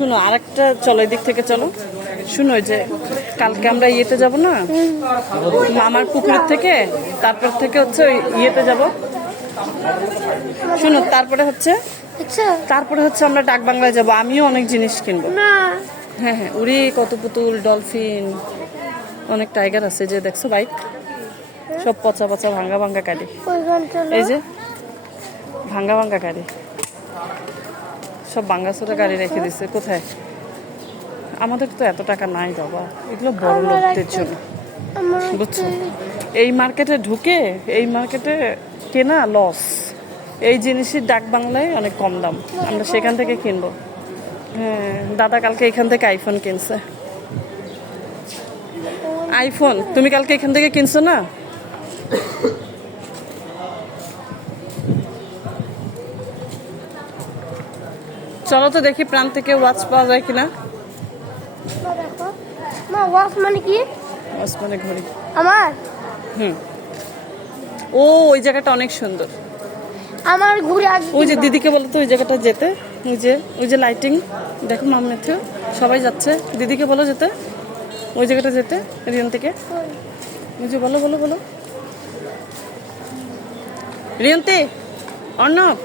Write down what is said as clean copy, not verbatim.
শুনো আরেকটা চলো এদিক থেকে চলো। শুনো ওই যে কালকে আমরা ইয়েতে যাব না মামার পুকুরের থেকে, তারপর থেকে হচ্ছে ওই ইয়েতে যাব। শুনো তারপরে হচ্ছে আমরা ডাক বাংলায় যাব। আমিও অনেক জিনিস কিনবো। না হ্যাঁ হ্যাঁ, উড়ি কত পুতুল, ডলফিন, অনেক টাইগার আছে। যে দেখছো বাইক, সব পচা পচা ভাঙ্গা ভাঙ্গা গাড়ি। এই যে ভাঙ্গা ভাঙ্গা গাড়ি, সব ভাঙ্গাচোরা গাড়ি রেখে দিছে। কোথায়? আমাদের তো এত টাকা নাই বাবা, এগুলো বড় লোকদের জন্য, বুঝছো? এই মার্কেটে ঢুকে এই মার্কেটে কেনা লস। এই জিনিসের ডাক বাংলায় অনেক কম দাম, আমরা সেখান থেকে কিনবো। হ্যাঁ, দাদা কালকে এখান থেকে আইফোন কিনছে। আইফোন তুমি কালকে এখান থেকে কিনছো না? চলো তো দেখি প্রাণ থেকে ওয়াচ পাওয়া যায় কিনা। দেখো মা, ওয়াচ মানে কি? ওয়াচ মানে ঘড়ি। আমার ও ওই জায়গাটা অনেক সুন্দর। আমার ঘুরে আগে ওই যে দিদিকে বলো তো ওই জায়গাটা যেতে। ওই যে লাইটিং দেখো, মামনেথে সবাই যাচ্ছে। দিদিকে বলো যেতে, ওই জায়গাটা যেতে রিয়ন থেকে। ওই যে বলো বলো বলো রিয়ন্তি, অর্ণব।